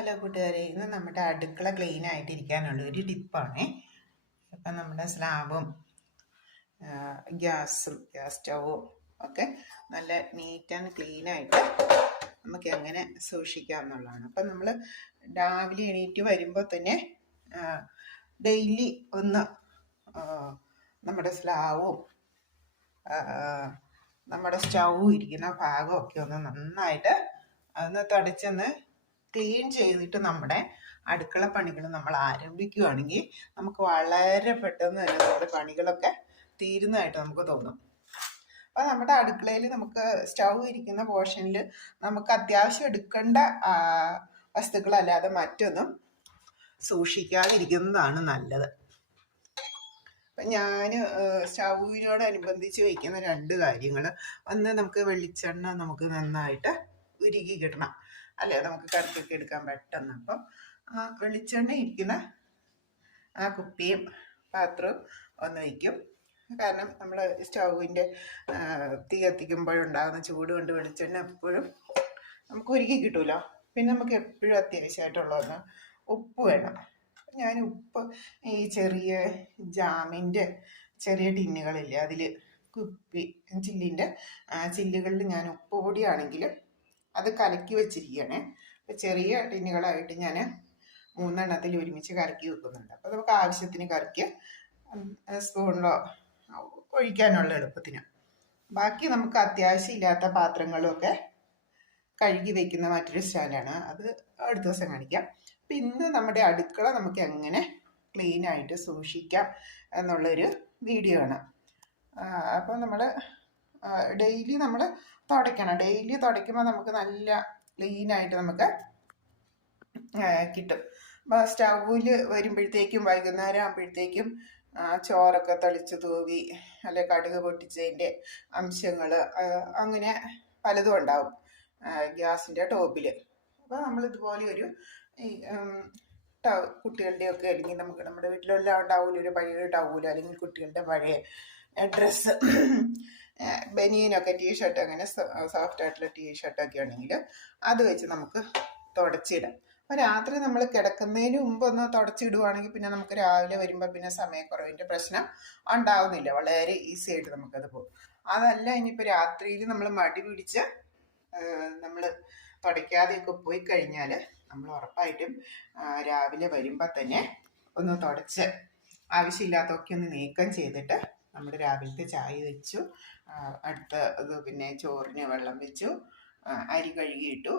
Hello കൂട്ടുകാരെ, ഇന്ന് നമ്മുടെ അടുക്കള ക്ലീൻ ആയിട്ടിരിക്കാനുള്ള ഒരു ടിപ്പാണേ. അപ്പം നമ്മുടെ സ്ലാബും ഗ്യാസ് സ്റ്റൗവും ഒക്കെ നല്ല നീറ്റ് ആൻഡ് ക്ലീൻ ആയിട്ട് നമുക്ക് എങ്ങനെ സൂക്ഷിക്കാം എന്നുള്ളതാണ്. അപ്പം നമ്മൾ രാവിലെ എണീറ്റ് വരുമ്പോൾ തന്നെ ഡെയിലി ഒന്ന് നമ്മുടെ സ്ലാബും നമ്മുടെ സ്റ്റൗ ഇരിക്കുന്ന ഭാഗമൊക്കെ ഒന്ന് നന്നായിട്ട് ഒന്ന് തുടച്ചൊന്ന് ക്ലീൻ ചെയ്തിട്ട് നമ്മുടെ അടുക്കള പണികൾ നമ്മൾ ആരംഭിക്കുകയാണെങ്കിൽ നമുക്ക് വളരെ പെട്ടെന്ന് തന്നെ നമ്മുടെ പണികളൊക്കെ തീരുന്നതായിട്ട് നമുക്ക് തോന്നും. അപ്പം നമ്മുടെ അടുക്കളയിൽ നമുക്ക് സ്റ്റൗ ഇരിക്കുന്ന പോർഷനിൽ നമുക്ക് അത്യാവശ്യം എടുക്കേണ്ട വസ്തുക്കളല്ലാതെ മറ്റൊന്നും സൂക്ഷിക്കാതിരിക്കുന്നതാണ് നല്ലത്. അപ്പം ഞാൻ സ്റ്റൗവിനോടനുബന്ധിച്ച് വയ്ക്കുന്ന 2 കാര്യങ്ങൾ, ഒന്ന് നമുക്ക് വെളിച്ചെണ്ണ നമുക്ക് നന്നായിട്ട് ഉരുകി കിട്ടണം, അല്ലേ നമുക്ക് കറിക്കൊക്കെ എടുക്കാൻ പെട്ടെന്ന്. അപ്പം വെളിച്ചെണ്ണ ഇരിക്കുന്ന ആ കുപ്പിയും പാത്രവും ഒന്ന് വയ്ക്കും. കാരണം നമ്മൾ സ്റ്റൗവിൻ്റെ തീ കത്തിക്കുമ്പോഴുണ്ടാകുന്ന ചൂട് കൊണ്ട് വെളിച്ചെണ്ണ എപ്പോഴും നമുക്ക് ഉരുകി കിട്ടുമല്ലോ. പിന്നെ നമുക്ക് എപ്പോഴും അത്യാവശ്യമായിട്ടുള്ളതൊന്ന് ഉപ്പ് വേണം. ഞാൻ ഉപ്പ് ഈ ചെറിയ ജാമിൻ്റെ ചെറിയ ടിന്നുകളില്ലേ, അതിൽ കുപ്പി ചില്ലുകളിൽ ഞാൻ ഉപ്പ് പൊടിയാണെങ്കിൽ അത് കലക്കി വെച്ചിരിക്കുകയാണ്. അപ്പോൾ ചെറിയ ടിന്നുകളായിട്ട് ഞാൻ 3 എണ്ണത്തിൽ ഒരുമിച്ച് കലക്കി വെക്കുന്നുണ്ട്. അപ്പോൾ നമുക്ക് ആവശ്യത്തിന് കറിക്ക് സ്പൂണിലോ ഒഴിക്കാനുള്ള എളുപ്പത്തിന്. ബാക്കി നമുക്ക് അത്യാവശ്യമില്ലാത്ത പാത്രങ്ങളുമൊക്കെ കഴുകി വയ്ക്കുന്ന മറ്റൊരു സ്റ്റാൻഡാണ്, അത് അടുത്ത ദിവസം കാണിക്കാം. അപ്പം ഇന്ന് നമ്മുടെ അടുക്കള നമുക്ക് എങ്ങനെ ക്ലീൻ ആയിട്ട് സൂക്ഷിക്കാം എന്നുള്ളൊരു വീഡിയോ ആണ്. അപ്പോൾ നമ്മൾ ഡെയിലി നമ്മൾ തുടയ്ക്കണം. ഡെയിലി തുടയ്ക്കുമ്പോൾ നമുക്ക് നല്ല ക്ലീനായിട്ട് നമുക്ക് കിട്ടും. അപ്പോൾ സ്റ്റൗവിൽ വരുമ്പോഴത്തേക്കും വൈകുന്നേരം ആകുമ്പോഴത്തേക്കും ചോറൊക്കെ തളിച്ച് തൂവി അല്ലെ കടുക് പൊട്ടിച്ചതിൻ്റെ അംശങ്ങൾ അങ്ങനെ പലതും ഉണ്ടാവും ഗ്യാസിൻ്റെ ടോപ്പിൽ. അപ്പോൾ നമ്മളിതുപോലെ ഒരു കുട്ടികളുടെയൊക്കെ അല്ലെങ്കിൽ നമുക്ക് നമ്മുടെ വീട്ടിലെല്ലാം ഉണ്ടാവില്ല ഒരു പഴയ ടൗല് അല്ലെങ്കിൽ കുട്ടികളുടെ പഴയ ഡ്രസ്സ്, ബനിയനൊക്കെ ടീഷർട്ട്, അങ്ങനെ സോഫ്റ്റ് ആയിട്ടുള്ള ടീഷർട്ടൊക്കെ ആണെങ്കിൽ അത് വെച്ച് നമുക്ക് തുടച്ചിടാം. അപ്പോൾ രാത്രി നമ്മൾ കിടക്കുന്നതിന് മുമ്പ് ഒന്ന് തുടച്ചിടുവാണെങ്കിൽ പിന്നെ നമുക്ക് രാവിലെ വരുമ്പോൾ പിന്നെ സമയക്കുറവിൻ്റെ പ്രശ്നം ഉണ്ടാവുന്നില്ല, വളരെ ഈസി ആയിട്ട് നമുക്കത് പോകും. അതല്ല ഇനിയിപ്പോൾ രാത്രിയിൽ നമ്മൾ മടി പിടിച്ച് നമ്മൾ തുടയ്ക്കാതെയൊക്കെ പോയി കഴിഞ്ഞാൽ നമ്മൾ ഉറപ്പായിട്ടും രാവിലെ വരുമ്പോൾ തന്നെ ഒന്ന് തുടച്ച് ആവശ്യമില്ലാത്തതൊക്കെ ഒന്ന് നീക്കം ചെയ്തിട്ട് നമ്മുടെ രാവിലത്തെ ചായ വെച്ചു, അടുത്ത ഇത് പിന്നെ ചോറിന് വെള്ളം വെച്ചു, അരി കഴുകിയിട്ടു,